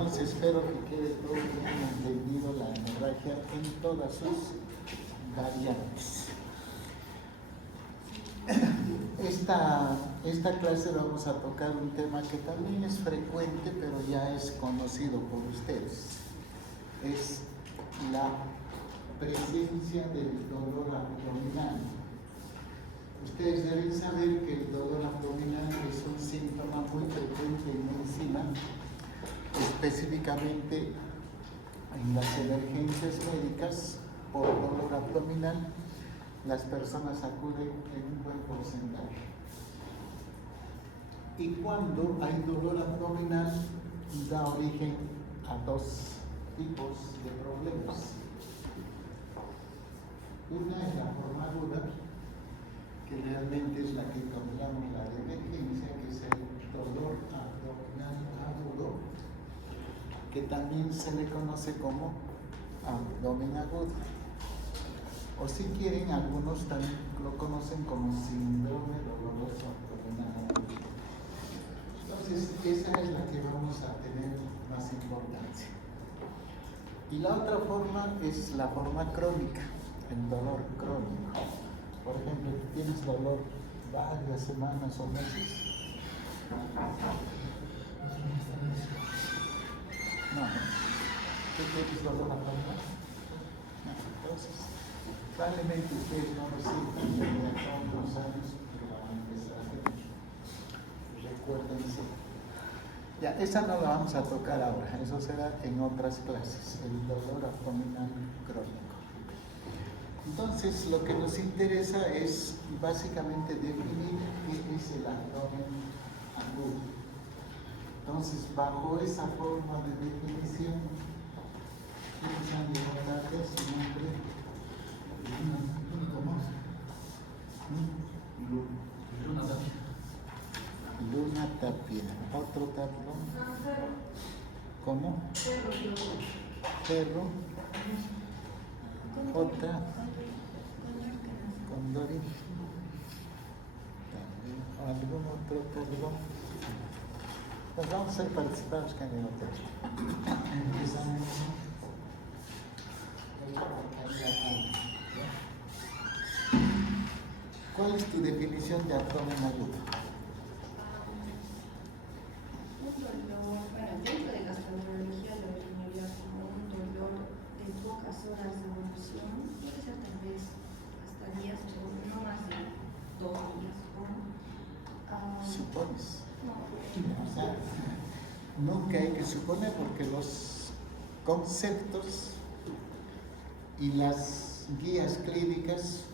Entonces espero que quede todo bien entendido la hemorragia en todas sus variantes. Esta clase vamos a tocar un tema que también es frecuente, pero ya es conocido por ustedes. Es la presencia del dolor abdominal. Ustedes deben saber que el dolor abdominal es un síntoma muy frecuente en medicina, específicamente en las emergencias médicas por dolor abdominal. Las personas acuden en un buen porcentaje. Y cuando hay dolor abdominal, da origen a dos tipos de problemas. Una es la forma aguda, que realmente es la que llamamos la de emergencia, que es el dolor abdominal agudo, que también se le conoce como abdomen agudo. O si quieren, algunos también lo conocen como síndrome doloroso abdominal. Entonces, esa es la que vamos a tener más importancia. Y la otra forma es la forma crónica, el dolor crónico. Por ejemplo, ¿tienes dolor varias semanas o meses? No. ¿Tú tienes dolor abdominal? No. Entonces, probablemente ustedes no lo sientan de acá a unos años, pero van a empezar a tener. Recuérdense. Ya, esa no la vamos a tocar ahora, eso será en otras clases, el dolor abdominal crónico. Entonces, lo que nos interesa es básicamente definir qué es el abdomen agudo. Entonces, bajo esa forma de definición, vamos a darle su nombre. ¿Cómo? Luna Tapia. Luna Tapia. Otro tablón. ¿Cómo? Perro. Otra. Condori. También. ¿Algún otro tablón? Pues vamos a ser participados que en el hotel. Empezamos. ¿Cuál es tu definición de abdomen agudo? Un dolor, bueno, dentro de la neurología lo definiría como un dolor de pocas horas de evolución, puede ser tal vez hasta días, pero no más de 2 días. ¿Supones? No. O sea, nunca hay que suponer porque los conceptos y las guías clínicas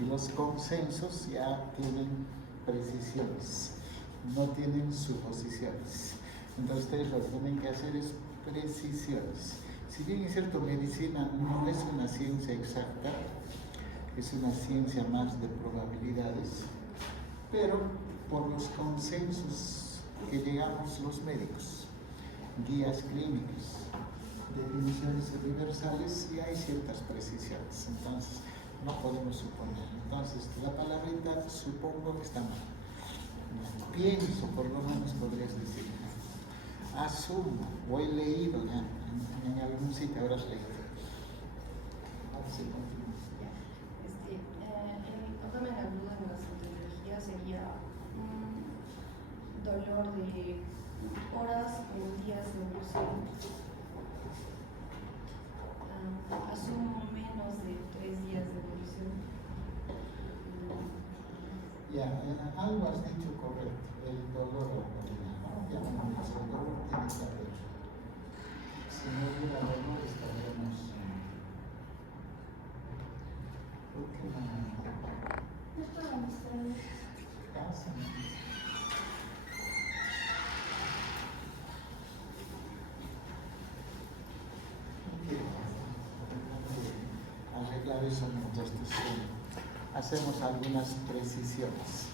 y los consensos ya tienen precisiones, no tienen suposiciones. Entonces ustedes lo que tienen que hacer es precisiones. Si bien es cierto, medicina no es una ciencia exacta, es una ciencia más de probabilidades, pero por los consensos que llegamos los médicos, guías clínicas, definiciones universales, y hay ciertas precisiones. Entonces, no podemos suponer. Entonces, la palabrita supongo que está mal. Pienso, por lo menos podrías decir. Asumo, o he leído ya, en algún sitio habrás leído. Ahora sí, continúa. El abdomen agudo en la neurología sería un dolor de horas o días de evolución. Asumo menos de 3 días de evolución. Ya, algo has dicho correcto, el dolor abdominal, ¿no? Ya el dolor tiene que haber. Si no hubiera dolor estaríamos... ¿Por qué no? No es para mostrar. Pasa, ¿no? Arreglar eso mientras hacemos algunas precisiones.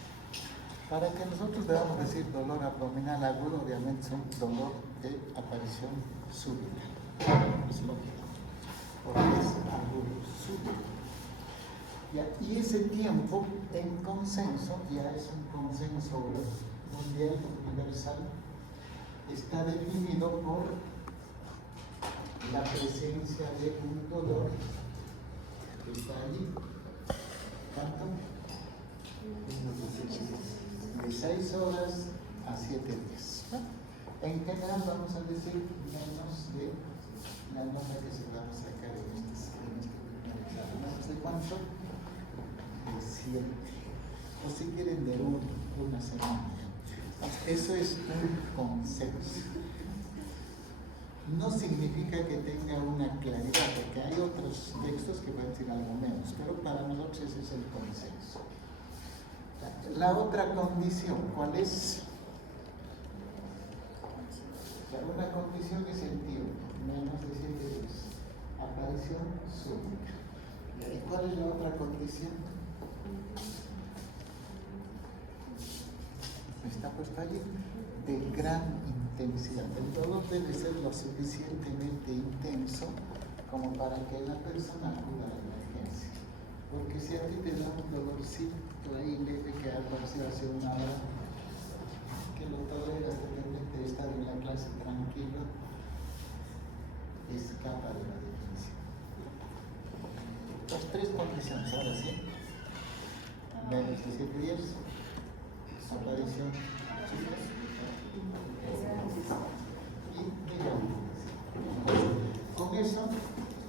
Para que nosotros debamos decir dolor abdominal agudo, obviamente es un dolor de aparición súbita. Es lógico, porque es agudo súbito. Ya, y ese tiempo en consenso, ya es un consenso mundial, universal, es está definido por la presencia de un dolor que está allí. ¿Cuánto? De 6 horas a 7 días. En general vamos a decir menos de la nota que se va a sacar en este primer examen. ¿Menos de cuánto? De 7. O si quieren de una semana. Eso es un concepto. No significa que tenga una claridad, porque hay otros textos que van a decir algo menos, pero para nosotros ese es el consenso. La otra condición, ¿cuál es? Una condición es el tiempo, menos de 7 días. Aparición súbita. ¿Y cuál es la otra condición? Está puesto allí, de gran intensidad. El dolor debe ser lo suficientemente intenso como para que la persona acuda a la emergencia. Porque si a ti te da un dolorcito ahí leve que apareció hace una hora, que lo toleras de repente estar en la clase tranquilo, escapa de la definición. Las 3 condiciones, ahora sí. Menos de 7 días. Aparición y con eso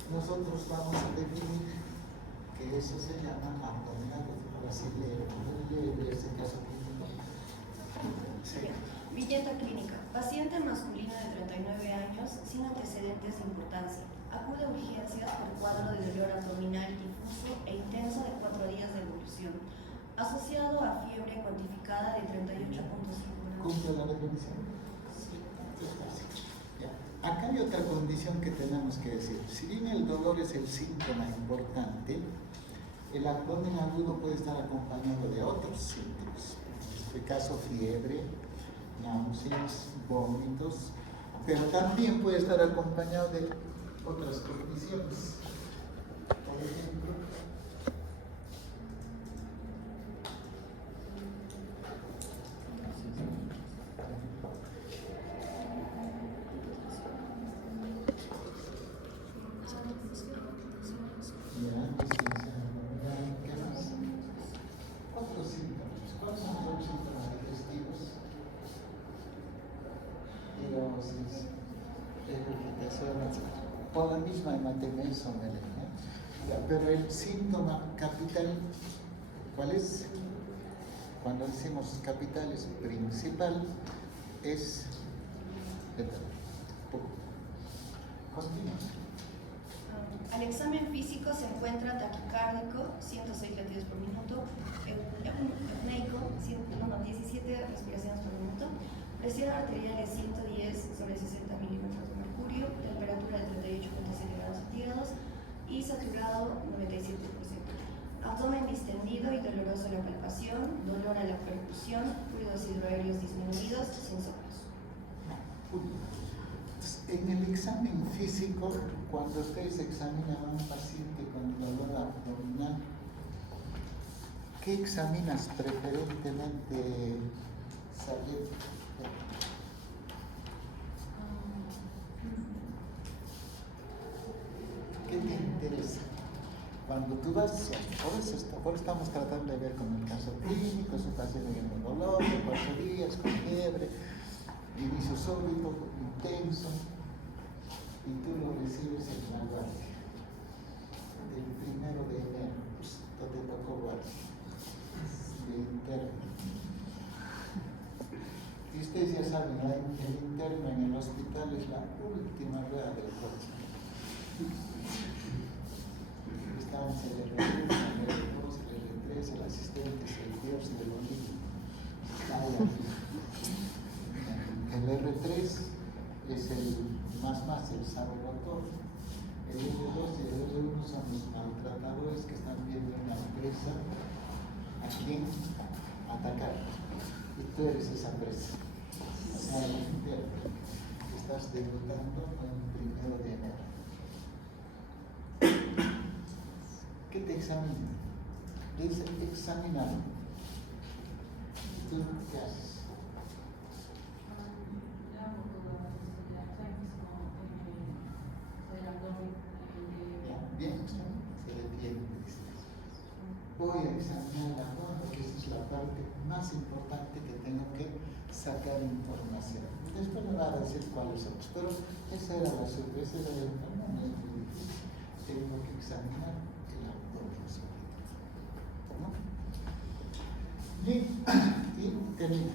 nosotros vamos a definir que eso se llama abdominal. Ahora sí leo este caso. Sí. Viñeta clínica. Paciente masculino de 39 años sin antecedentes de importancia. Acude a urgencias por cuadro de dolor abdominal difuso e intenso de 4 días de evolución, asociado a fiebre cuantificada de 38.5 grados. ¿Cumple la definición? Sí. Ya. Acá hay otra condición que tenemos que decir. Si bien el dolor es el síntoma importante, el abdomen agudo puede estar acompañado de otros síntomas. En este caso, fiebre, náuseas, vómitos, pero también puede estar acompañado de otras condiciones. Por ejemplo, ¿qué más? Otros síntomas. ¿Cuáles son los síntomas digestivos? Digamos, por la misma hematemesis o melenía. Pero el síntoma capital, ¿cuál es? Cuando decimos capital es principal, es... Continúa. Al examen físico se encuentra taquicárdico, 106 latidos por minuto, eupneico, 17 respiraciones por minuto, presión arterial es 110 sobre 60 milímetros de mercurio, temperatura de 38.7 grados centígrados y saturado 97%. Abdomen distendido y doloroso a la palpación, dolor a la percusión, fluidos hidroaéreos disminuidos, sin soplos. En el examen físico, cuando ustedes examinan a un paciente con dolor abdominal, ¿qué examinas preferentemente, Xavier? ¿Qué te interesa? Cuando tú vas, por eso estamos tratando de ver con el caso clínico, su paciente tiene un dolor de 4 días, con fiebre, inicio súbito, intenso, y tú lo recibes en la guardia. El 1 de enero, pues, te tocó guardia, de interno. Y ustedes ya saben, el interno en el hospital es la última rueda del coche. Estamos el R1, el R2, el R3, el asistente, el Dios y el Olímpico. El R3 es el más el sabomotor. El R2 y el R1 son los maltratadores que están viendo una presa a quien atacar. Y tú eres esa presa. O sea, el interno. Estás debutando el 1 de enero. ¿Qué te examina? Dice examinar. ¿Tú qué haces? voy a examinar la bomba, que esa es la parte más importante que tengo que sacar información. Después me va a decir cuáles son, pero esa era la sorpresa, no es muy difícil. Tengo que examinar el abdomen sobre todo, ¿no? Y termina.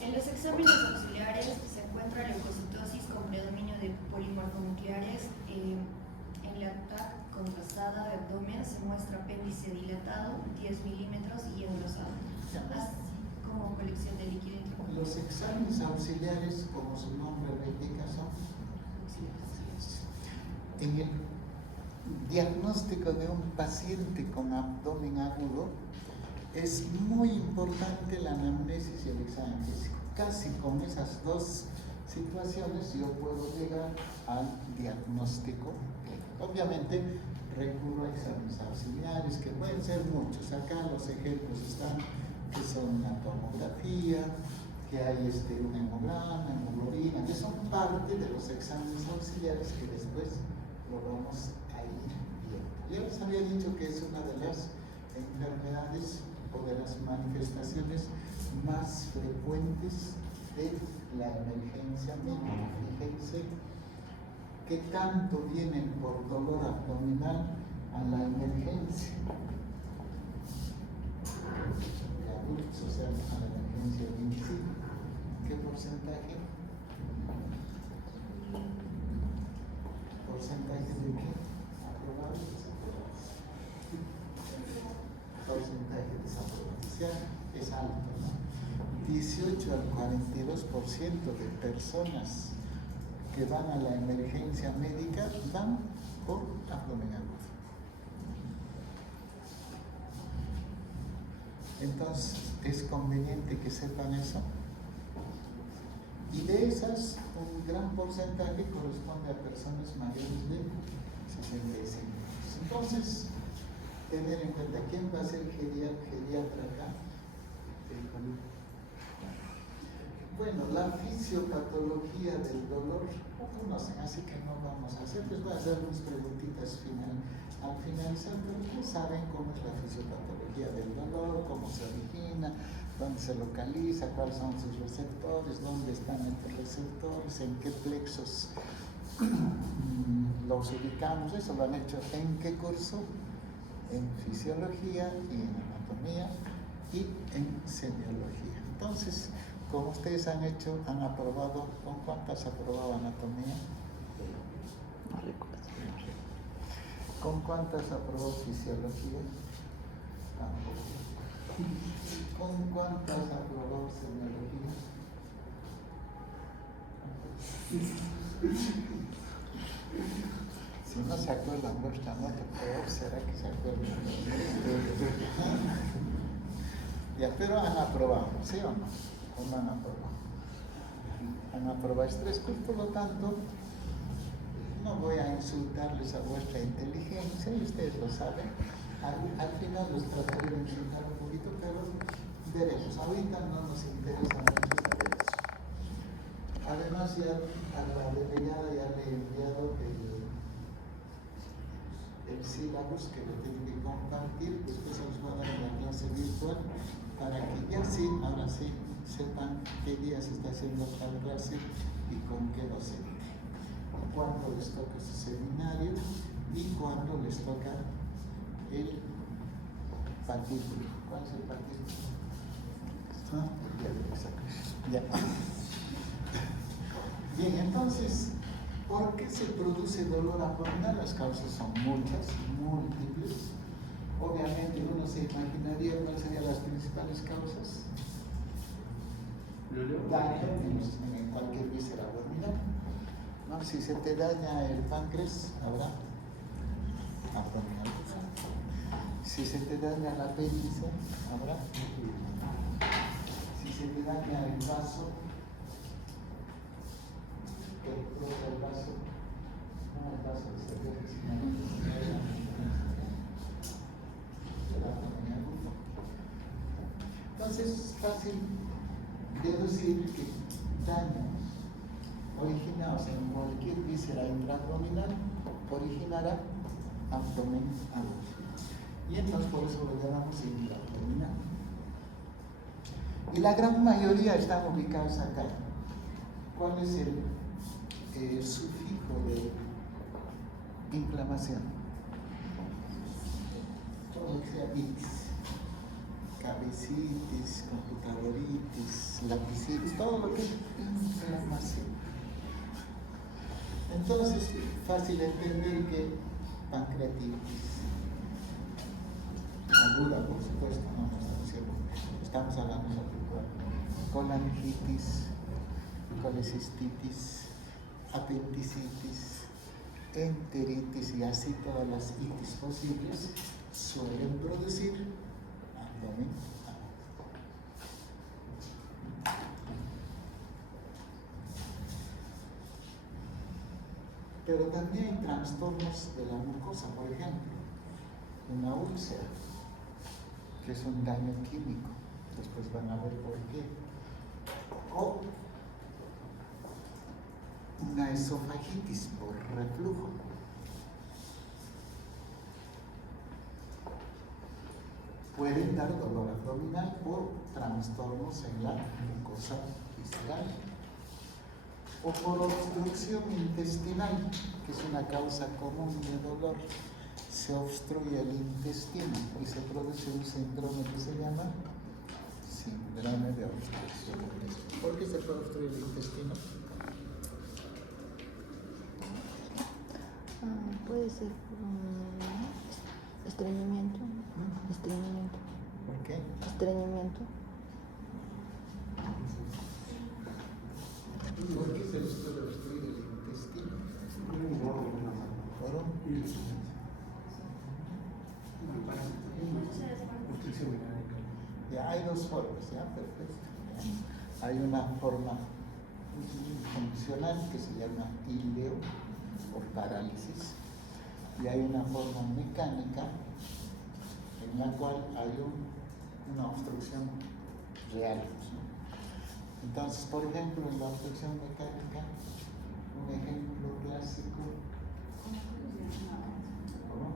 En los exámenes auxiliares se encuentra leucocitosis con predominio de polimorfonucleares. En la TAC contrastada de abdomen se muestra apéndice dilatado, 10 milímetros y engrosado, así como colección de líquido intramuscular. Los exámenes auxiliares, como su nombre lo indica, son en el diagnóstico de un paciente con abdomen agudo. Es muy importante la anamnesis y el examen físico. Casi con esas dos situaciones yo puedo llegar al diagnóstico. Obviamente recurro a exámenes auxiliares, que pueden ser muchos. Acá los ejemplos están, que son una tomografía, que hay un hemograma, hemoglobina, que son parte de los exámenes auxiliares que después lo vamos a ir viendo. Yo les había dicho que es una de las enfermedades o de las manifestaciones más frecuentes de la emergencia médica. Fíjense que tanto vienen por dolor abdominal a la emergencia de adultos, o sea, a la emergencia de 25. ¿Qué porcentaje? ¿Porcentaje de qué? ¿Aprobados o desaprobados? Porcentaje de desaprobación es alto, ¿no? 18 al 42% de personas que van a la emergencia médica van por abdomen agudo. Entonces, es conveniente que sepan eso. Y de esas, un gran porcentaje corresponde a personas mayores de 65 años. Entonces, tener en cuenta quién va a ser geriatra acá. Bueno, la fisiopatología del dolor, conocen, así que no vamos a hacer, les voy a hacer unas preguntitas al finalizar, pero ustedes saben cómo es la fisiopatología del dolor, cómo se origina, dónde se localiza, cuáles son sus receptores, dónde están estos receptores, en qué plexos los ubicamos. Eso lo han hecho en qué curso, en fisiología y en anatomía y en semiología. Entonces, como ustedes han aprobado, ¿con cuántas aprobado anatomía? No recuerdo. ¿Con cuántas aprobó fisiología? Tampoco. ¿Con cuántas aprobó semiología? Si no se acuerdan vuestra nota, peor será que se acuerdan. Ya, pero han aprobado, ¿sí o no? ¿O no han aprobado? Han aprobado tres cursos, por lo tanto, no voy a insultarles a vuestra inteligencia, y ustedes lo saben. Al final los trataré de insultar un poquito, pero veremos. Ahorita no nos interesa mucho saber eso. Además, ya a la delegada ya le he enviado el sílabus que lo tienen que compartir, después se los voy a dar en la clase virtual para que ya sí, ahora sí, sepan qué día se está haciendo tal clase y con qué docente. Cuándo les toca su seminario y cuándo les toca el patíbulo. ¿Cuál es el patíbulo? Ya. Bien, entonces, ¿por qué se produce dolor abdominal? Las causas son muchas, múltiples. Obviamente uno se imaginaría cuáles serían las principales causas. Daño en cualquier víscera abdominal, ¿no? Si se te daña el páncreas, habrá abdominal. Si se te daña el apéndice, habrá. Si se te daña el vaso, el vaso, no el vaso de cerveza, sino entonces es fácil deducir que daños originados en cualquier víscera intraabdominal originará abdomen agudo. Y entonces por eso lo llamamos intraabdominal. Y la gran mayoría están ubicados acá. ¿Cuál es el sufijo de inflamación? Todo lo que sea itis, cabecitis, computadoritis, lapicitis, todo lo que es inflamación. Entonces, fácil entender que pancreatitis, aguda por supuesto, no estamos hablando sobre el cuerpo, colangitis, colecistitis, apendicitis, enteritis y así todas las itis posibles suelen producir abdomen. Pero también hay trastornos de la mucosa, por ejemplo, una úlcera, que es un daño químico, después van a ver por qué, o una esofagitis por reflujo. Pueden dar dolor abdominal o trastornos en la mucosa visceral, o por obstrucción intestinal, que es una causa común de dolor. Se obstruye el intestino y se produce un síndrome que se llama síndrome de obstrucción intestinal. ¿Por qué se puede obstruir el intestino? Puede ser estreñimiento. Estreñimiento. ¿Por qué? Estreñimiento. ¿Por qué se les puede obstruir el intestino? ¿Por un? Ya hay dos formas, ya, perfecto. Ya. Hay una forma funcional que se llama ileo o parálisis, y hay una forma mecánica en la cual hay una obstrucción real. Entonces, por ejemplo, en la obstrucción mecánica, un ejemplo clásico. ¿Cómo?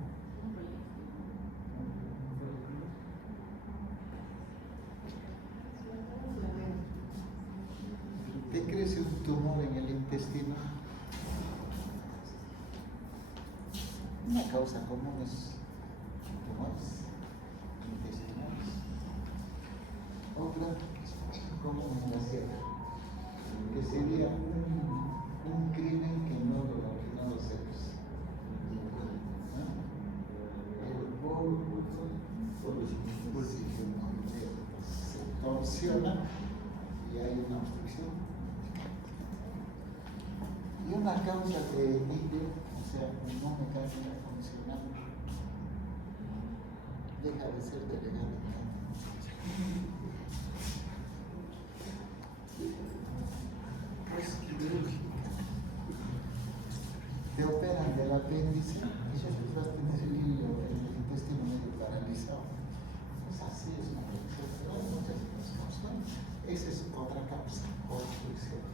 ¿Qué crece un tumor en el intestino? Una causa común es tumores intestinales. Otra común en la sierra, que sería un crimen que no lo sepas. Se torsiona y hay una obstrucción. Y una causa de ileo, o sea, no mecánica funcional, deja de ser delegado. Es quirúrgica. Te operan del apéndice y ya vas a tener el hilo, el intestino medio paralizado. Pues así es una reacción, pero hay muchas cosas. Esa es otra causa, obstrucción.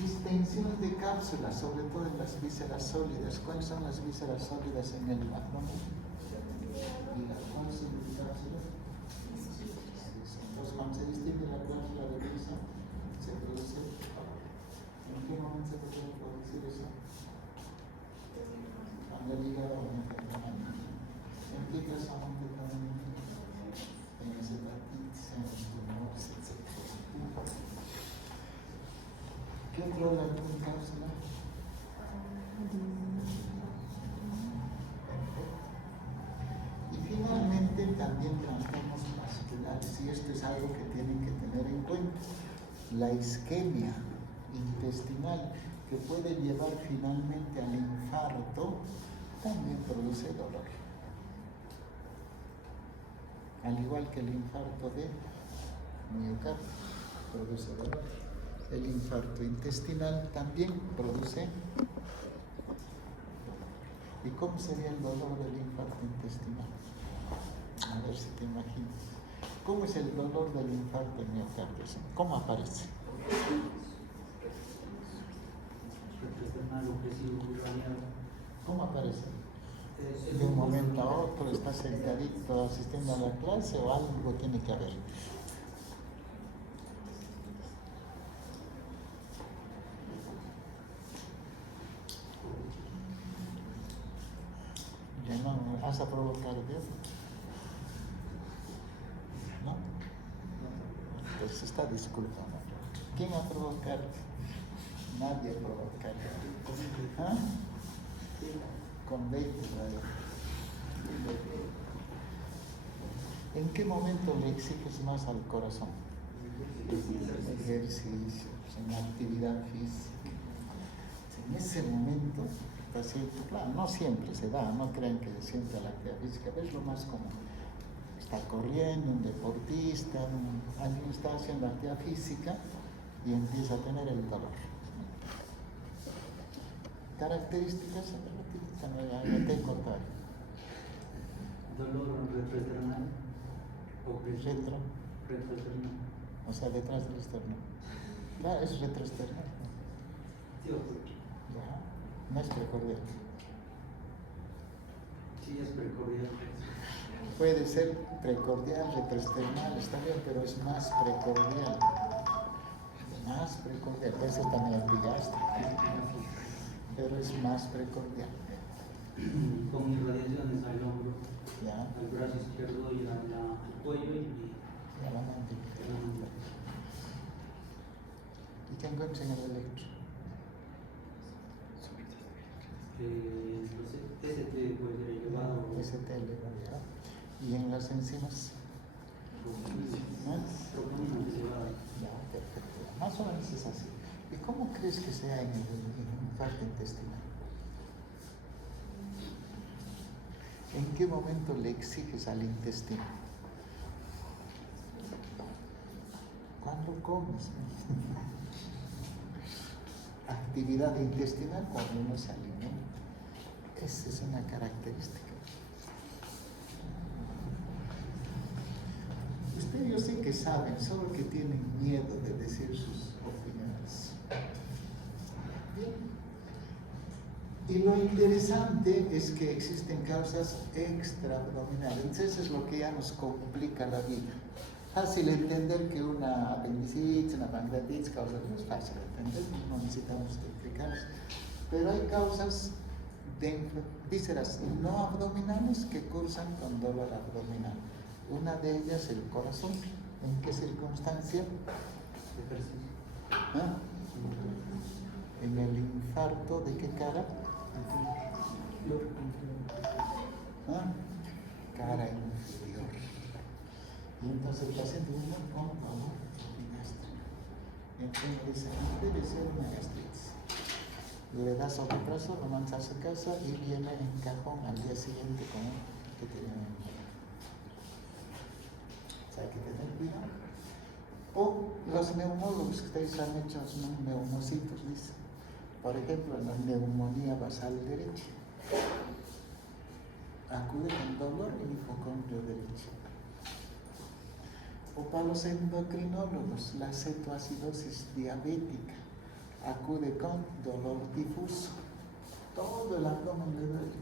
Distensión de cápsulas, sobre todo en las vísceras sólidas. ¿Cuáles son las vísceras sólidas en el abdomen? ¿Cuáles son las cápsulas? Entonces, cuando se distingue la cápsula de Wilson, se produce. ¿En qué momento se puede producir eso? Cuando el hígado aumenta el tamaño. ¿En qué caso aumenta el tamaño? En las hepatitis, en los tumores, etc. ¿Qué otro órgano tiene cápsula? Y finalmente también trastornos vasculares, y esto es algo que tienen que tener en cuenta. La isquemia intestinal, que puede llevar finalmente al infarto, también produce dolor. Al igual que el infarto de miocardio produce dolor. El infarto intestinal también produce. ¿Y cómo sería el dolor del infarto intestinal? A ver si te imaginas. ¿Cómo es el dolor del infarto miocardio? ¿Cómo aparece? ¿Cómo aparece? De un momento a otro está sentadito asistiendo a la clase o algo tiene que haber. Ya no vas a provocar Dios. ¿No? Pues está disculpando. ¿Quién ha provocado? Nadie ha provocado. ¿Ah? Con 20 rayos. ¿En qué momento le exiges más al corazón? Ejercicios, en actividad física. En ese momento, el paciente, claro, no siempre se da, no crean que siempre la actividad física, es lo más común. Está corriendo, un deportista, alguien está haciendo actividad física y empieza a tener el dolor. Características, me tengo tal. Dolor retroesternal o retroesternal. O sea, detrás del esternón. Claro, es retroesternal. Sí, Ya, no es precordial. sí, es precordial. Puede ser precordial, retroesternal, está bien, pero es más precordial. Más precordial, puede ser también epigástrico, pero es más precordial. Con irradiaciones al hombro, ¿Ya? al brazo izquierdo y al cuello y A la mandíbula. a la mandíbula. ¿Y qué encuentras en el electro? ST puede ser elevado. ST elevado, ¿ya? ¿Y en las enzimas? Troponina elevada. Ya, perfecto. Más o menos es así. ¿Y cómo crees que sea en el infarto intestinal? ¿En qué momento le exiges al intestino? ¿Cuándo comes? Actividad intestinal cuando uno se alimenta. Esa es una característica. Ustedes yo sé que saben, solo que tienen miedo de decir sus opiniones. Bien. Y lo interesante es que existen causas extraabdominales. Entonces es lo que ya nos complica la vida. Fácil entender que una apendicitis, una pancreatitis causa, no es fácil entender, no necesitamos explicarlos. Pero hay causas de vísceras no abdominales que cursan con dolor abdominal. Una de ellas el corazón. ¿En qué circunstancia? ¿Ah? En el infarto, ¿de qué cara? ¿Ah? Cara inferior. Y entonces el paciente dice, no, gástrico. Y entonces dice, debe ser una gastritis. Le das omeprazol, lo mandas a su casa y viene en cajón al día siguiente con que tiene un infarto. O sea, hay que tener cuidado. O los neumólogos que ustedes han hecho son neumocitos, dice. Por ejemplo, en la neumonía basal derecha. Acude con dolor y hipocondrio derecho. O para los endocrinólogos, la cetoacidosis diabética. Acude con dolor difuso. Todo el abdomen le duele.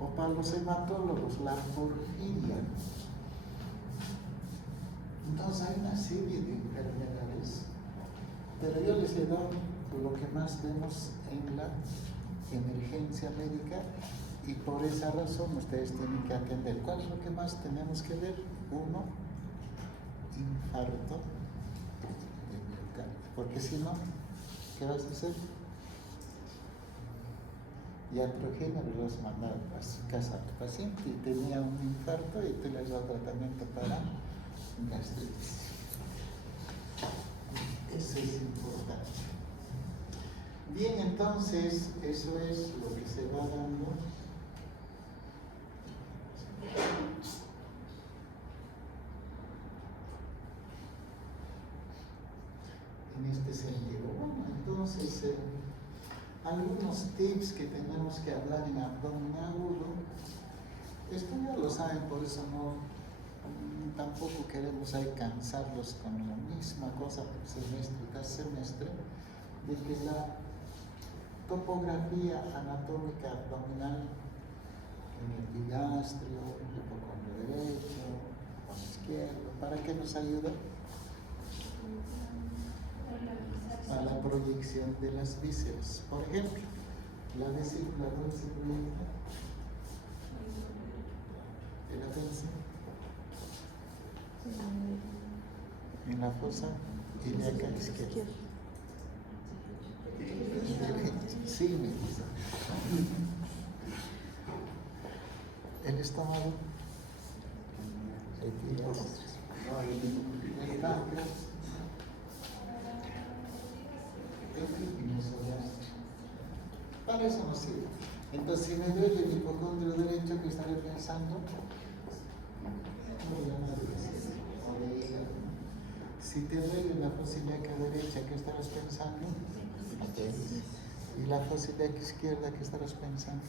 O para los hematólogos, la porfiria. Entonces hay una serie de enfermedades, pero yo les he dado lo que más vemos en la emergencia médica y por esa razón ustedes tienen que atender. ¿Cuál es lo que más tenemos que ver? Uno, infarto de miocardio, porque si no, ¿qué vas a hacer? Ya Trujillo los mandaba a su casa al paciente y tenía un infarto y tú le has dado tratamiento para gastritis. Eso es importante. Bien, entonces, eso es lo que se va dando. En este sentido. Bueno, entonces, algunos tips que tenemos que hablar en abdomen agudo. Esto ya lo saben, por eso tampoco queremos ahí cansarlos con la misma cosa semestre tras semestre, de que la topografía anatómica abdominal en el epigastrio, el hipocondrio derecho, el izquierdo. ¿Para qué nos ayuda? A la proyección de las vísceras. Por ejemplo, la vesícula ¿dónde se proyecta? ¿En la apéndice? En la fosa ilíaca izquierda. Sí, me dice. El estómago. El páncreas. Para eso no sirve. Entonces, si me duele el hipocondrio derecho, ¿qué estaré pensando? Si te duele la fosa ilíaca derecha, ¿qué estarás pensando? Y la fosa ilíaca izquierda, ¿qué estarás pensando?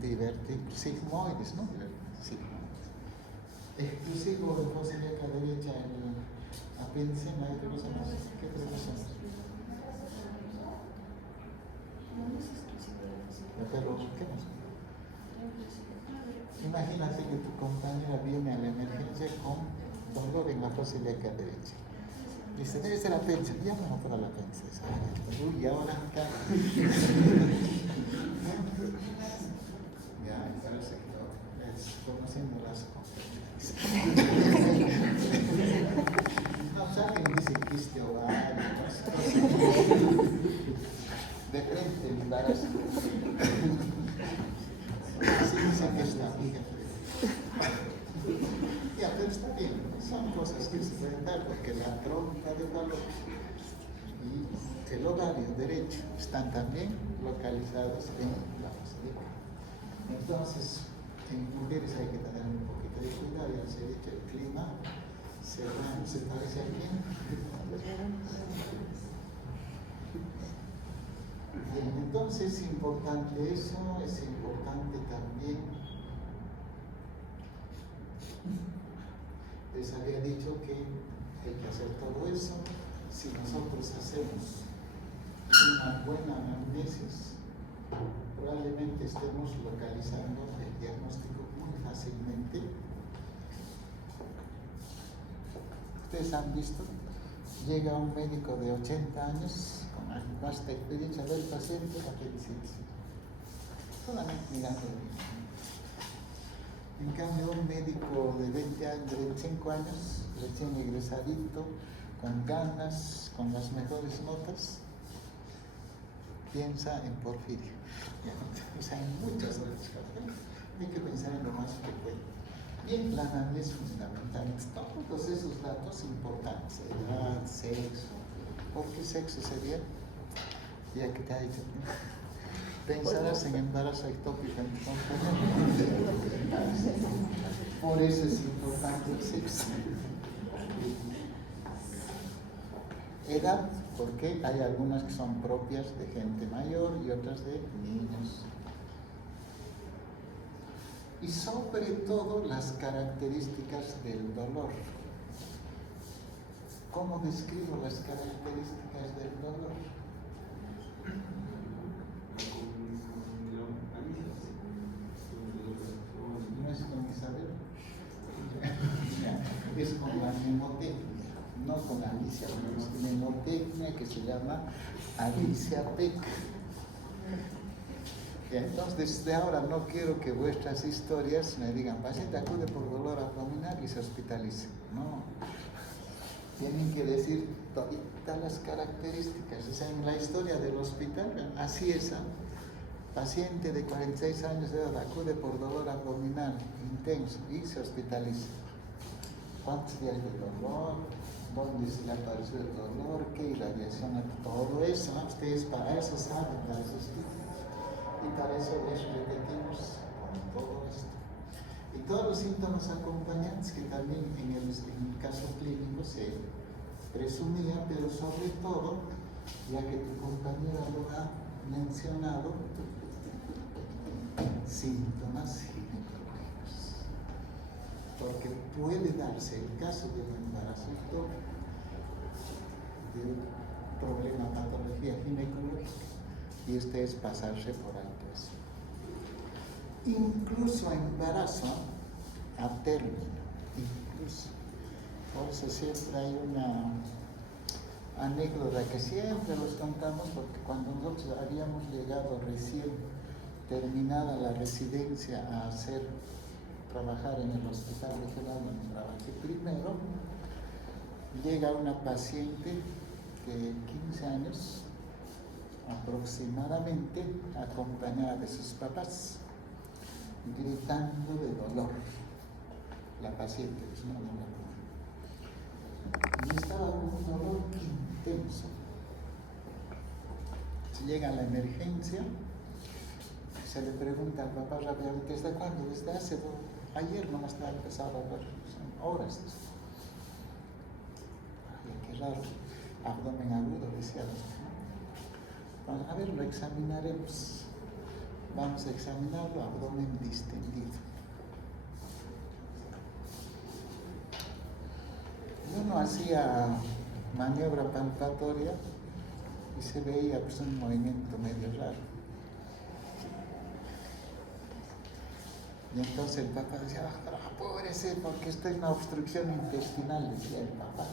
Diverticulitis, sigmoides, ¿no? Sigmoides. Exclusivo de fosa ilíaca derecha en el apéndice, ¿no hay otra cosa más? ¿Qué otra cosa? Pero, ¿qué más? Imagínate que tu compañera viene a la emergencia con dolor en la fosa ilíaca derecha. Dice, debe ser apéndice. Llámalo para la apéndice. Uy, ahora acá. Ya, parece que es conociendo las conferencias. No, alguien dice quiste ovario, de frente el embarazo. Así dice que está bien. Ya, pero está bien. Son cosas que se pueden dar porque la trompa de valor y el ovario derecho están también localizados en la fosa ilíaca. Entonces, en mujeres hay que tener un poquito de cuidado. Ya se ha dicho, el clima serrano se parece a quién. Bien, entonces es importante eso, es importante también. Les había dicho que hay que hacer todo eso. Si nosotros hacemos una buena anamnesis, probablemente estemos localizando el diagnóstico muy fácilmente. Ustedes han visto, llega un médico de 80 años con la vasta experiencia del paciente apendicitis, solamente mirando el mismo. En cambio, un médico de 20 años, de 25 años, recién egresadito, con ganas, con las mejores notas, piensa en porfirio. O sea, en muchas otras cosas. Hay que pensar en lo más frecuente. Bien, la anamnesis es fundamental. Todos esos datos importantes, edad, sexo. ¿Por qué sexo sería? Ya que te ha dicho, ¿no? Pensarás en embarazo ectópico entonces. Por eso es importante el sexo. Edad, porque hay algunas que son propias de gente mayor y otras de niños. Y sobre todo las características del dolor. ¿Cómo describo las características del dolor? No es con Isabel, es con la mnemotecnia, no con Alicia, es mnemotecnia que se llama Alicia Peck. Entonces, desde ahora no quiero que vuestras historias me digan, paciente acude por dolor abdominal y se hospitalice. No. Tienen que decir todas las características. O sea, en la historia del hospital, así es. Paciente de 46 años de edad acude por dolor abdominal intenso y se hospitaliza. ¿Cuántos días de dolor? ¿Dónde se le apareció el dolor? ¿Qué irradiación? Todo eso, ¿no? Ustedes para eso saben, para eso estudian. Y para eso les repetimos con todo esto. Y todos los síntomas acompañantes que también en el caso clínico se presumían, pero sobre todo, ya que tu compañera lo ha mencionado, síntomas ginecológicos. Porque puede darse el caso de un embarazo ectópico de un problema, patología ginecológica, y este es pasarse por alto eso. Incluso embarazo a término, incluso. Por eso siempre hay una anécdota que siempre los contamos, porque cuando nosotros habíamos llegado recién terminada la residencia a trabajar en el hospital regional donde trabajé primero, llega una paciente de 15 años aproximadamente, acompañada de sus papás, gritando de dolor. La paciente es una mujer. Y estaba con un dolor intenso. Se llega a la emergencia, se le pregunta al papá rápidamente, ¿desde cuándo? Desde ayer nomás estaba empezado a ver, son horas después. Ay, qué raro, abdomen agudo, decía. Bueno, a ver, lo examinaremos. Vamos a examinarlo, abdomen distendido. Uno hacía maniobra palpatoria y se veía pues, un movimiento medio raro. Y entonces el papá decía, apúrese porque esto es una obstrucción intestinal, decía el papá.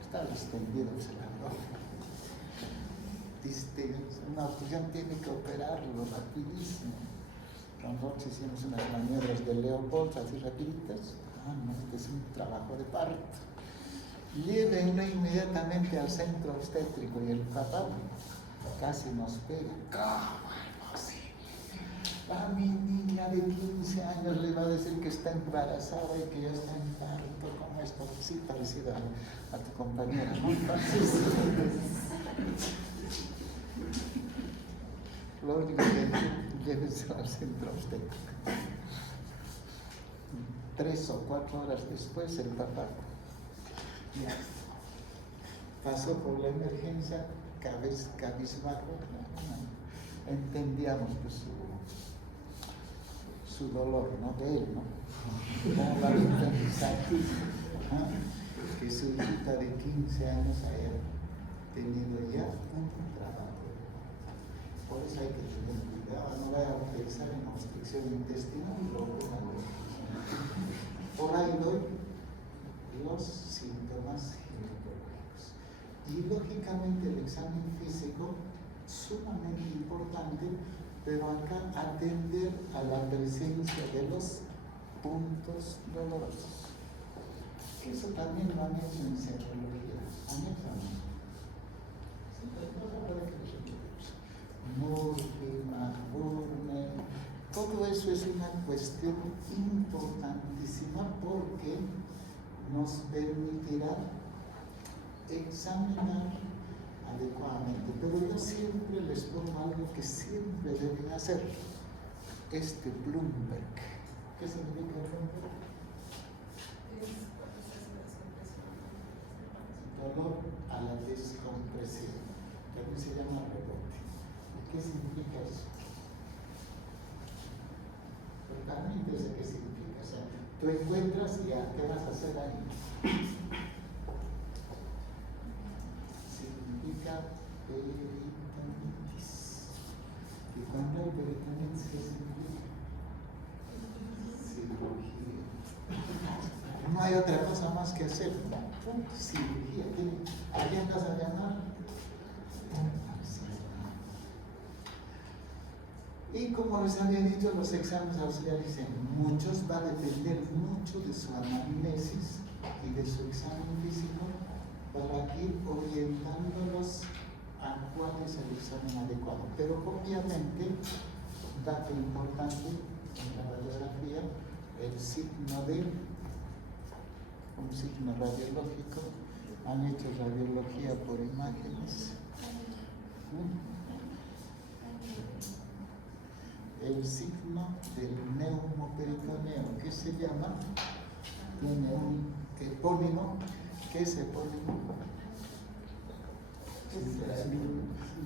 Está distendido el abdomen. Una obstrucción tiene que operarlo rapidísimo. Nosotros hicimos unas maniobras de Leopold así rapiditas. No, este es un trabajo de parto. Llévenlo inmediatamente al centro obstétrico y el papá casi nos pega. ¿Cómo es posible? A mi niña de 15 años le va a decir que está embarazada y que ya está en parto. ¿Cómo es? Sí, parecido a tu compañera, ¿no? Lo único que llévense al centro obstétrico. 3 o 4 horas después el papá pasó por la emergencia cabizbajo. Entendíamos pues, su dolor, ¿no? De él, ¿no? ¿Cómo va a pensar que su hijita de 15 años haya tenido ya un trabajo? Por eso hay que tener cuidado, no vaya a pensar en obstrucción intestinal y lo que por ahí doy los síntomas ginecológicos. Y lógicamente el examen físico, sumamente importante, pero acá atender a la presencia de los puntos dolorosos. Eso también lo han hecho en serología. ¿Han hecho? Murphy, Marburne, todo eso es una cuestión importantísima porque nos permitirá examinar adecuadamente. Pero yo siempre les pongo algo que siempre deben hacer. Bloomberg. ¿Qué significa Bloomberg? Dolor a la descompresión. También se llama rebote. ¿Qué significa eso? Pero también sé qué significa. O sea, tú encuentras y ya, ¿qué vas a hacer ahí? Significa peritonitis. ¿Y cuando hay peritonitis, qué significa? Cirugía. No hay otra cosa más que hacer. Cirugía. ¿A quién vas a llamar? Y como les había dicho, los exámenes auxiliares en muchos va a depender mucho de su anamnesis y de su examen físico para ir orientándolos a cuál es el examen adecuado. Pero obviamente, dato importante en la radiografía, el signo de un signo radiológico. Han hecho radiología por imágenes. El signo del neumoperitoneo, que se llama, tiene un epónimo. ¿Qué es epónimo?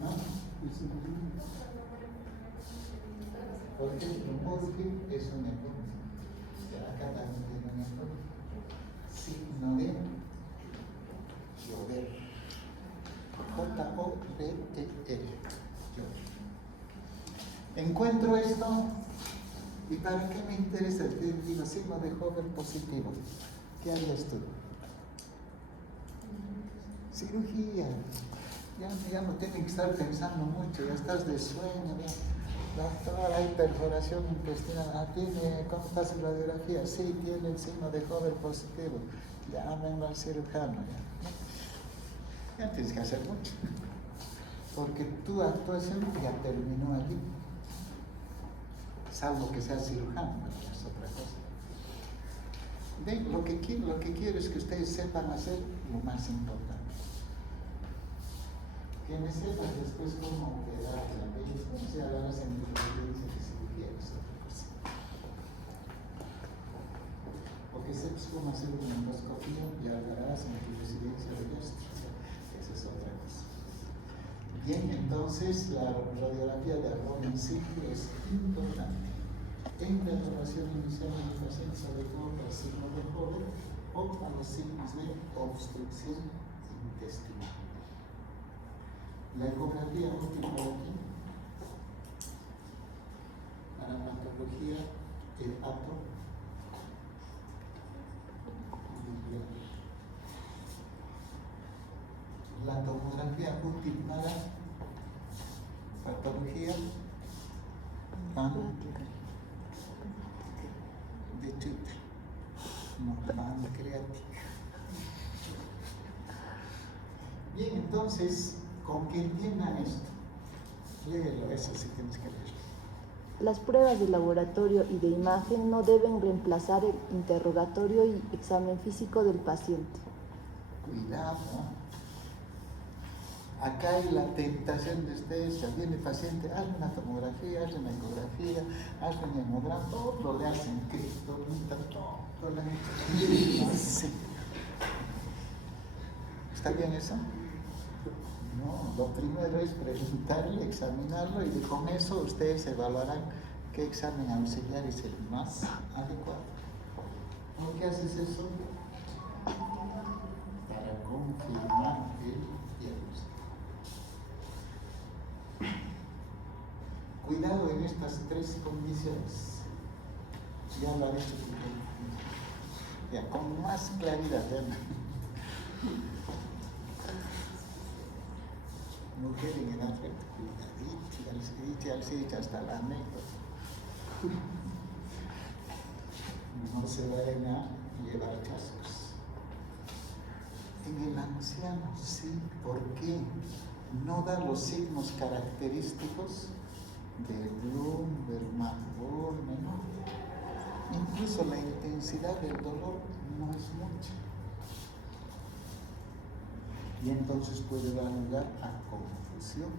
¿No? Por ejemplo, Murphy es un epónimo. Acá también tiene un epónimo. Signo de llover. encuentro esto, ¿y para qué me interesa? Digo, signo de Hover positivo. ¿Qué harías tú? Cirugía. Ya no tienen que estar pensando mucho, ya estás de sueño. Ya. Doctor, hay perforación intestinal. Ah, ¿cómo está su radiografía? Sí, tiene el signo de Hover positivo. Ya vengo al cirujano. Ya tienes que hacer mucho. Porque tu actuación ya terminó allí. Salvo que seas cirujano, bueno, es otra cosa. Ven, lo que quiero es que ustedes sepan hacer lo más importante. Que me sepas después cómo operar la piel, si hablas en residencia de cirugía, es otra cosa. O que sepas cómo hacer una endoscopía, ya hablarás en tu residencia de gastro, esa es otra cosa. Bien, entonces la radiografía de abdomen simple es importante. En la evaluación inicial del paciente, sobre todo para signos de Hover o para los signos de obstrucción intestinal. La ecografía última aquí, para patología, el ato. La tomografía útil para patología de Chutre, no pancreática. Bien, entonces, con que entiendan esto, léelo, eso sí tienes que leer. Las pruebas de laboratorio y de imagen no deben reemplazar el interrogatorio y examen físico del paciente. Cuidado. Acá hay la tentación de ustedes, ya viene el paciente, hazle una tomografía, hazle una ecografía, hazle un hemograma, todo le hacen criptonita, todo le han hecho. Sí. ¿Está bien eso? No, lo primero es preguntarle, examinarlo y con eso ustedes evaluarán qué examen auxiliar es el más adecuado. ¿Por qué haces eso? Para confirmar el diagnóstico. Cuidado en estas tres condiciones. Ya lo ha dicho. Ya, con más claridad. Mujer en edad cuidadito, hasta la anécdota. No se vayan a llevar cascos. En el anciano, sí, ¿por qué? No da los signos característicos de Bloomberg, McBurney, ¿no? Incluso la intensidad del dolor no es mucha. Y entonces puede dar lugar a confusión.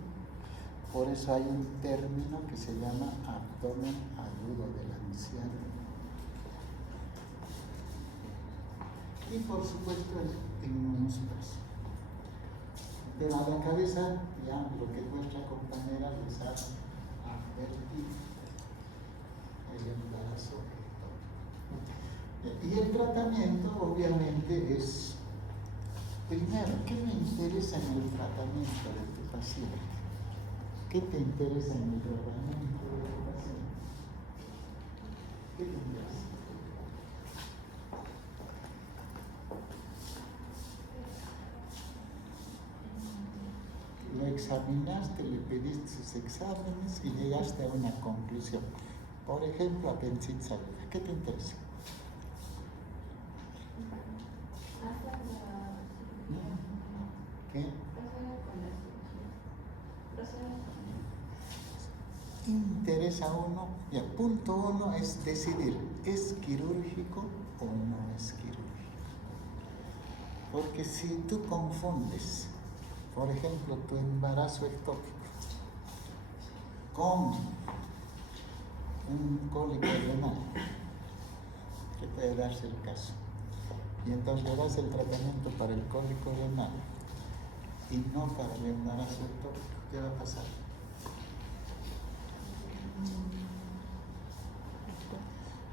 Por eso hay un término que se llama abdomen agudo del anciano. Y por supuesto el minúsculas. Pero a la cabeza, ya lo que nuestra compañera les ha advertido, el embarazo. Y el tratamiento obviamente es, primero, ¿qué me interesa en el tratamiento de tu paciente? ¿Qué te interesa en el tratamiento de tu paciente? ¿Qué te interesa? Lo examinaste, le pediste sus exámenes y llegaste a una conclusión. Por ejemplo, apendicitis aguda. ¿Qué te interesa? ¿Qué? Interesa uno, ya, punto uno es decidir, ¿es quirúrgico o no es quirúrgico? Porque si tú confundes, por ejemplo, tu embarazo ectópico con un cólico renal, que puede darse el caso, y entonces le das el tratamiento para el cólico renal y no para el embarazo ectópico, ¿qué va a pasar?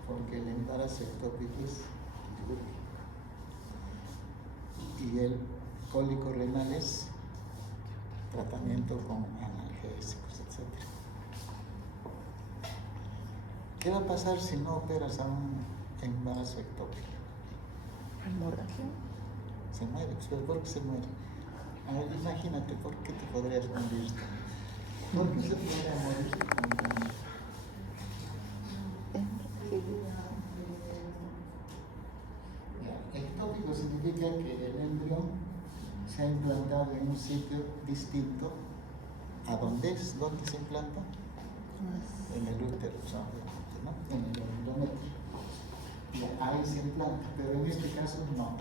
Porque el embarazo ectópico es quirúrgico y el cólico renal es tratamiento con analgésicos, etc. ¿Qué va a pasar si no operas a un embarazo ectópico? Hemorragia. Se muere, pues, ¿por qué se muere? A ver, imagínate, ¿por qué te podrías morir? ¿Por qué se podría morir? Ya, ectópico significa que el embrión se ha implantado en un sitio distinto a donde se implanta, en el útero, obviamente, ¿no? En el endometrio. Y ahí se implanta, pero en este caso no.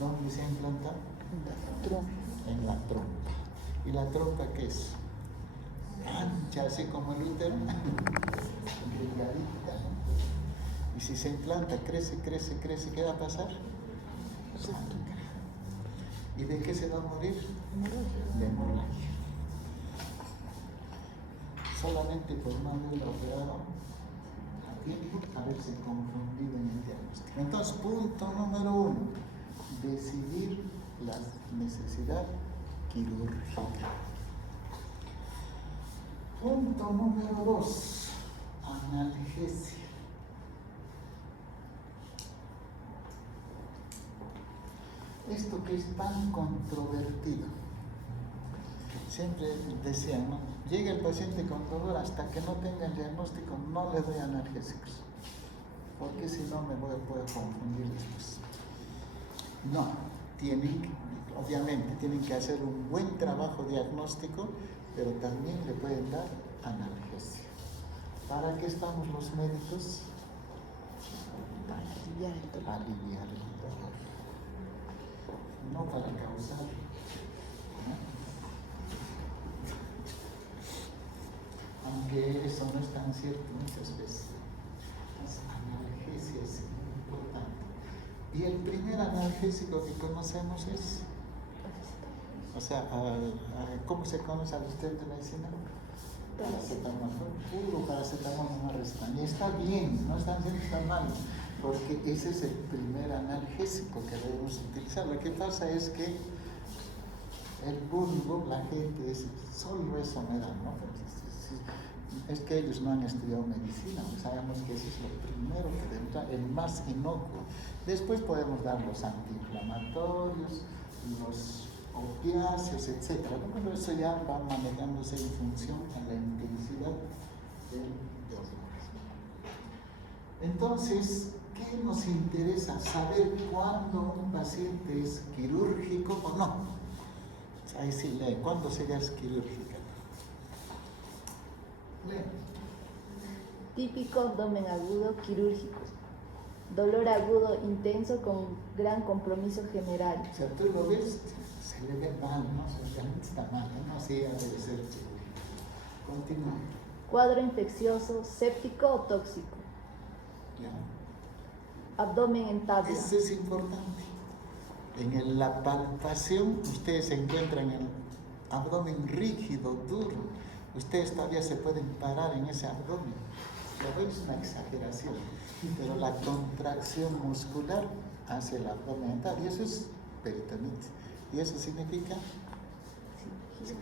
¿Dónde se implanta? En la trompa. ¿Y la trompa qué es? Ancha, así como el útero, delgadita, ¿no? Y si se implanta, crece, ¿qué va a pasar? Sangre. ¿Y de qué se va a morir? De hemorragia. Solamente por no haberlo operado a tiempo, haberse confundido en el diagnóstico. Entonces, punto número 1, decidir la necesidad quirúrgica. Punto número 2, analgesia. Esto que es tan controvertido. Siempre decían, ¿no? Llega el paciente con dolor, hasta que no tenga el diagnóstico no le doy analgésicos, porque si no me puedo confundir después. No, obviamente tienen que hacer un buen trabajo diagnóstico, pero también le pueden dar analgesia. ¿Para qué estamos los médicos? Para aliviar el dolor. Aliviar el dolor, no para causar, ¿no? Aunque eso no es tan cierto muchas veces. La analgesia es importante. Y el primer analgésico que conocemos es, o sea, ¿cómo se conoce al usted de medicina? Paracetamol, puro paracetamol no resta. Y está bien, no están diciendo que está mal, porque ese es el primer analgésico que debemos utilizar. Lo que pasa es que el vulgo, la gente dice, solo eso me da, ¿no? Es que ellos no han estudiado medicina, sabemos que eso es lo primero que debemos dar, el más inocuo. Después podemos dar los antiinflamatorios, los opiáceos, etc. Pero eso ya va manejándose en función a la intensidad del dolor. Entonces, ¿qué nos interesa? Saber cuándo un paciente es quirúrgico o no. Ahí sí lee, ¿cuándo sería quirúrgica? Típico abdomen agudo quirúrgico. Dolor agudo intenso con gran compromiso general. O sea, tú lo ves, se le ve mal, ¿no? Realmente está mal, ¿no? Así debe ser. Continúa. Cuadro infeccioso, séptico o tóxico. Ya. Abdomen en tabla. Eso es importante. En la palpación, ustedes se encuentran en el abdomen rígido, duro. Ustedes todavía se pueden parar en ese abdomen. Pero es una exageración. Pero la contracción muscular hace el abdomen en tabla. Y eso es peritonitis. ¿Y eso significa? Sí.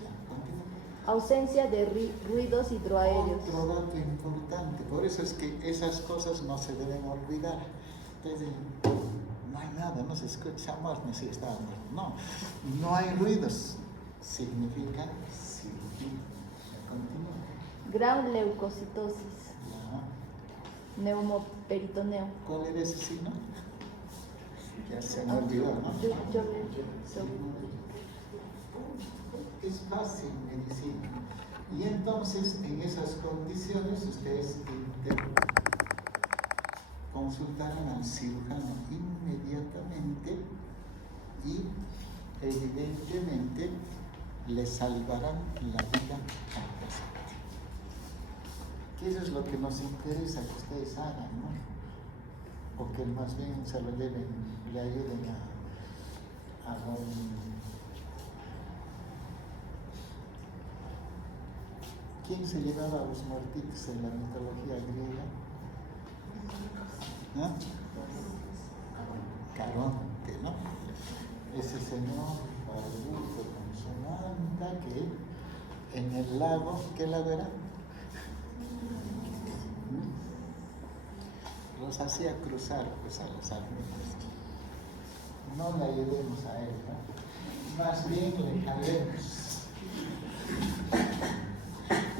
Ya, continúa. Ausencia de ruidos hidroaéreos. Otro dato importante, por eso es que esas cosas no se deben olvidar. Entonces, no hay nada, no se escucha más, ni si está muerto. No hay ruidos. Significa cirugía. Continúa. Gran leucocitosis. Ya. Neumoperitoneo. ¿Cuál era ese signo? Ya se me olvidó, ¿no? Es fácil medicina. Y entonces, en esas condiciones, ustedes consultarán al cirujano inmediatamente y, evidentemente, le salvarán la vida al paciente. Que eso es lo que nos interesa que ustedes hagan, ¿no? O que más bien se lo lleven, le ayuden a ¿quién se llevaba a los muertitos en la mitología griega? ¿No? Caronte, ¿no? Ese señor barbudo con su manta que en el lago, ¿qué lago era? los hacía cruzar pues a los alumnos. No le ayudemos a él, ¿no? Más bien le jalemos,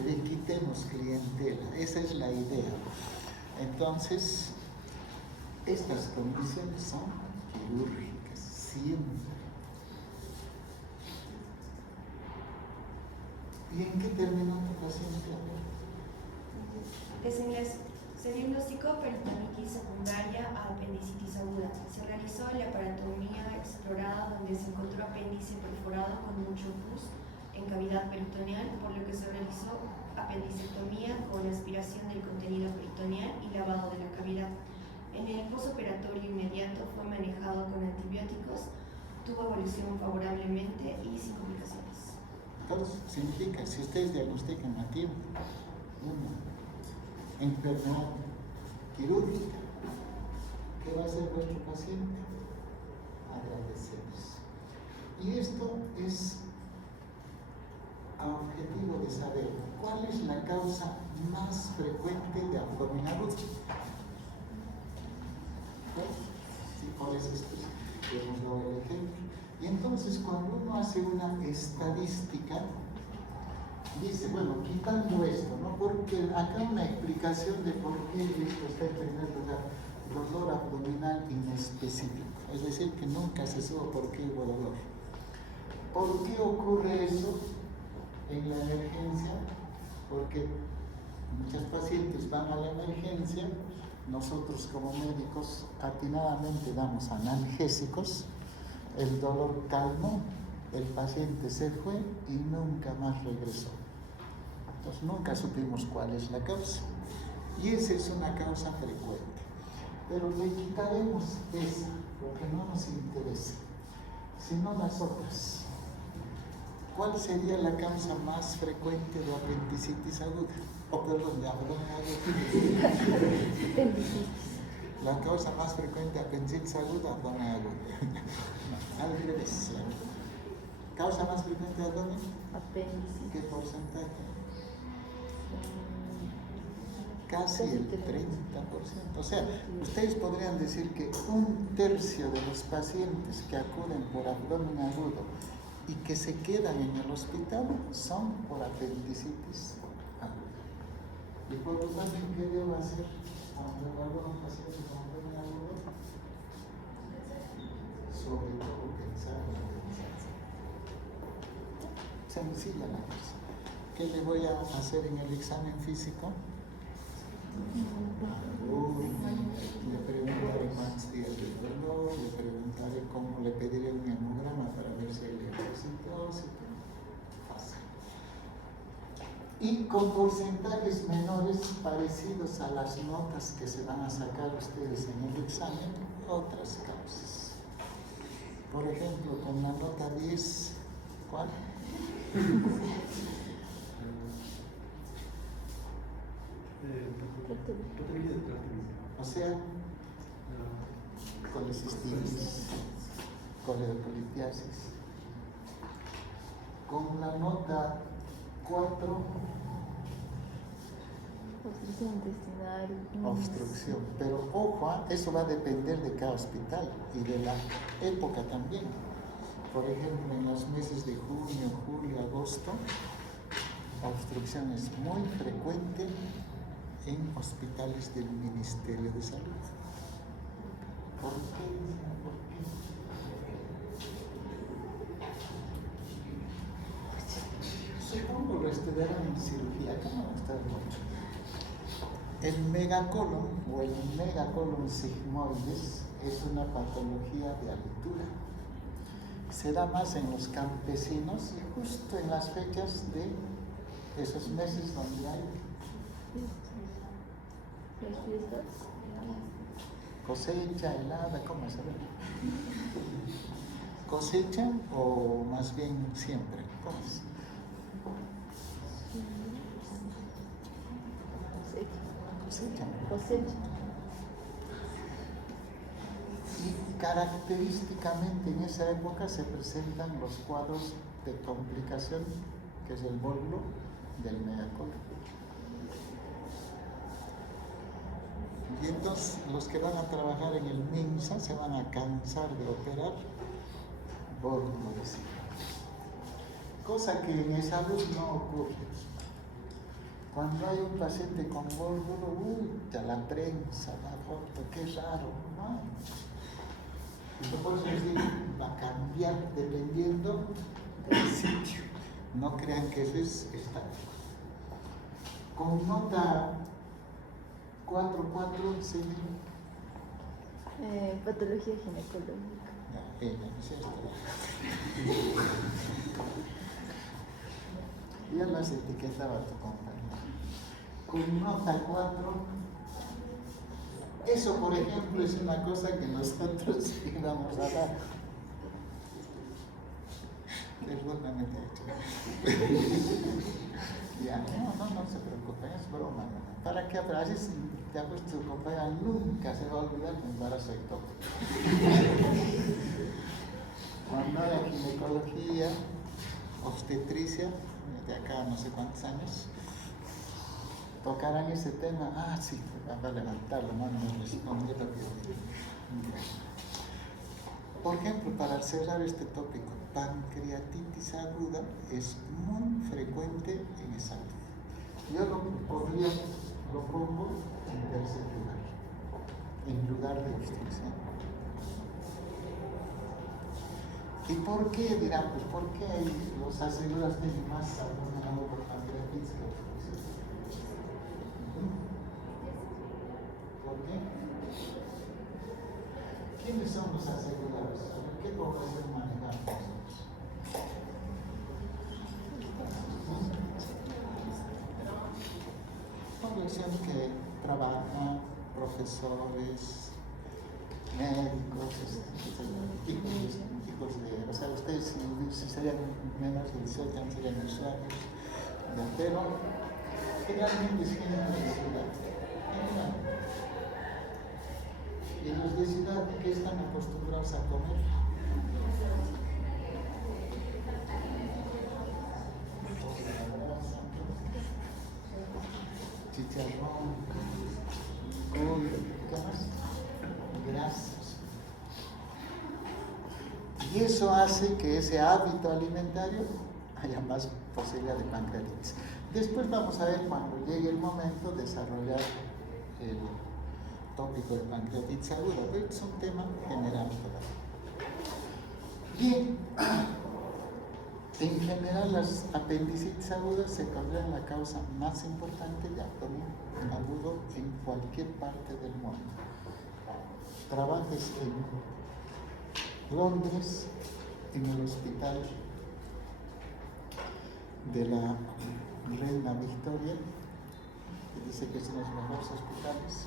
le quitemos clientela, esa es la idea. Entonces, estas condiciones son quirúrgicas, siempre. ¿Y en qué terminó tu paciente? Se diagnosticó peritonitis secundaria a apendicitis aguda. Se realizó laparotomía explorada donde se encontró apéndice perforado con mucho pus en cavidad peritoneal, por lo que se realizó apendicectomía con aspiración del contenido peritoneal y lavado de la cavidad. En el posoperatorio inmediato fue manejado con antibióticos, tuvo evolución favorablemente y sin complicaciones. Entonces, significa, si ustedes diagnostican a tiempo una enfermedad quirúrgica, ¿qué va a hacer vuestro paciente? Agradeceros. Y esto es a objetivo de saber cuál es la causa más frecuente de abdomen agudo. Sí, por eso hemos dado el ejemplo. Y entonces cuando uno hace una estadística, dice, bueno, quitando esto, ¿no? Porque acá una explicación de por qué esto está en primer lugar, dolor abdominal inespecífico, es decir, que nunca se supo por qué hubo dolor. ¿Por qué ocurre eso en la emergencia? Porque muchos pacientes van a la emergencia, nosotros como médicos atinadamente damos analgésicos, el dolor calmó, el paciente se fue y nunca más regresó. Entonces nunca supimos cuál es la causa. Y esa es una causa frecuente. Pero le quitaremos esa, porque no nos interesa, sino las otras. ¿Cuál sería la causa más frecuente de apendicitis aguda? De abdomen agudo. La causa más frecuente de apendicitis aguda, abdomen agudo. No, al revés. ¿Causa más frecuente de abdomen? Apéndice. ¿Qué porcentaje? Casi el 30%. O sea, ustedes podrían decir que 1/3 de los pacientes que acuden por abdomen agudo y que se quedan en el hospital son por apendicitis aguda. Y por lo tanto, ¿qué debo hacer cuando evalúo a un paciente con abdomen agudo? Sobre todo pensar en la penitencia. Sencilla la cosa. ¿Qué le voy a hacer en el examen físico? Le preguntaré cuántos días de dolor, le preguntaré cómo, le pediré un hemograma para ver si hay leucocitos. Fácil. Y con porcentajes menores parecidos a las notas que se van a sacar ustedes en el examen, otras causas. Por ejemplo, con la nota 10, ¿cuál? O sea, colecistitis, coledocolitiasis. Con la nota 4, Obstrucción intestinal. obstrucción. Pero ojo, eso va a depender de cada hospital y de la época también. Por ejemplo, en los meses de junio, julio, agosto, la obstrucción es muy frecuente en hospitales del Ministerio de Salud. ¿Por qué? ¿Por qué? Supongo lo estudiaron en cirugía, que me gusta mucho. El megacolon o el megacolon sigmoides es una patología de altura. Se da más en los campesinos y justo en las fechas de esos meses donde hay Las fiestas. cosecha, helada, ¿cómo se ve? ¿Cosecha o más bien siempre? ¿Cómo es? Cosecha. Cosecha. Y característicamente en esa época se presentan los cuadros de complicación, que es el bólulo del megacolon. Y entonces los que van a trabajar en el MINSA se van a cansar de operar bórdulo vesical. Cosa que en salud no ocurre. Cuando hay un paciente con bórdulo, ya la prensa, la foto, qué raro, ¿no? Esto por eso les digo, va a cambiar dependiendo del sitio. No crean que eso es estático. Con nota 4.4, sí. Patología ginecológica. Ya, ella, ¿no es cierto? Ya las etiquetaba tu compañero. Con nota 4, eso por ejemplo es una cosa que nosotros íbamos a dar. Perdóname, ya, no se preocupen, es broma. ¿Para qué? Pero así ya pues tu compañera nunca se va a olvidar del embarazo ectópico. Cuando haya ginecología, obstetricia, de acá no sé cuántos años, tocarán ese tema. Ah, sí, va a levantar la mano, me responde lo que... Por ejemplo, para cerrar este tópico, pancreatitis aguda es muy frecuente en esa salud. Yo lo pongo en tercer lugar, en lugar de obstrucción. ¿Y por qué? Dirán, pues ¿por qué los asegurados tienen más salud por pancreatitis que obstrucción? ¿Por qué? ¿Quiénes son los asegurados? ¿Qué población manejamos nosotros? Población que trabaja, profesores, médicos, hijos de, o sea, ustedes si serían menores de 18 años serían usuarios, pero generalmente es gente de ciudad. Y en los de ciudad, ¿qué están acostumbrados a comer? Chicharrón, col, ¿qué más? Grasas. Y eso hace que ese hábito alimentario haya más posibilidad de pancreatitis. Después vamos a ver cuando llegue el momento desarrollar el tópico de pancreatitis aguda, pero es un tema general todavía. Bien, en general las apendicitis agudas se consideran la causa más importante de abdomen agudo en cualquier parte del mundo. Trabajes en Londres, en el hospital de la Reina Victoria, que dice que es uno de los mejores hospitales,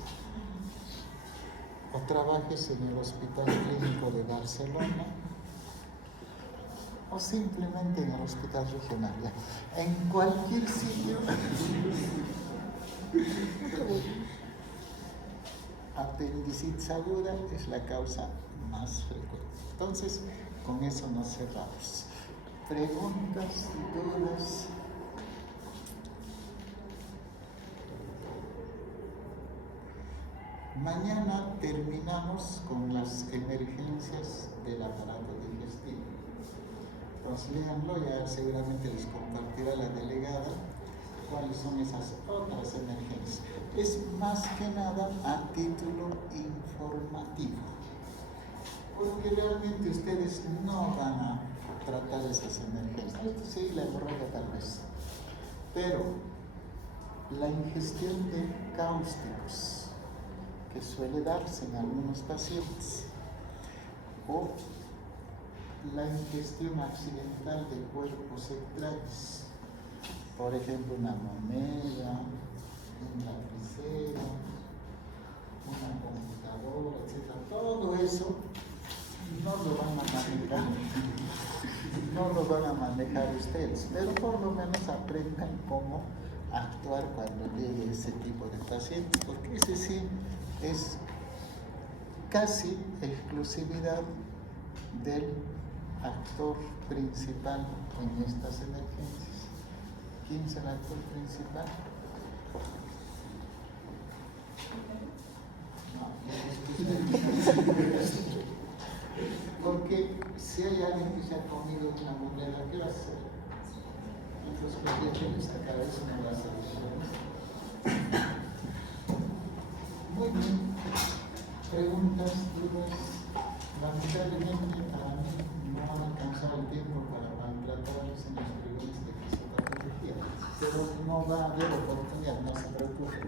o trabajes en el Hospital Clínico de Barcelona, o simplemente en el Hospital Regional. Ya. En cualquier sitio, apendicitis aguda es la causa más frecuente. Entonces, con eso nos cerramos. Preguntas, dudas. Mañana terminamos con las emergencias del aparato digestivo. Entonces, léanlo, ya seguramente les compartirá la delegada cuáles son esas otras emergencias. Es más que nada a título informativo, porque realmente ustedes no van a tratar esas emergencias. Esto sí, la hemorragia tal vez, pero la ingestión de cáusticos que suele darse en algunos pacientes, o la ingestión accidental de cuerpos extraños, por ejemplo una moneda, un lapicero, una computadora, etc. Todo eso no lo van a manejar, no lo van a manejar ustedes, pero por lo menos aprendan cómo actuar cuando llegue ese tipo de paciente, porque ese sí es casi exclusividad del actor principal en estas emergencias. ¿Quién es el actor principal? Porque si hay alguien que se ha comido una moneda, ¿qué va a hacer? Entonces, pues en esta cabeza no va a ser eso. Muy bien. Preguntas, dudas. Lamentablemente para mí no han alcanzado el tiempo para maltratarles en las preguntas de fisiopatología, pero no va a haber oportunidad, no se preocupen.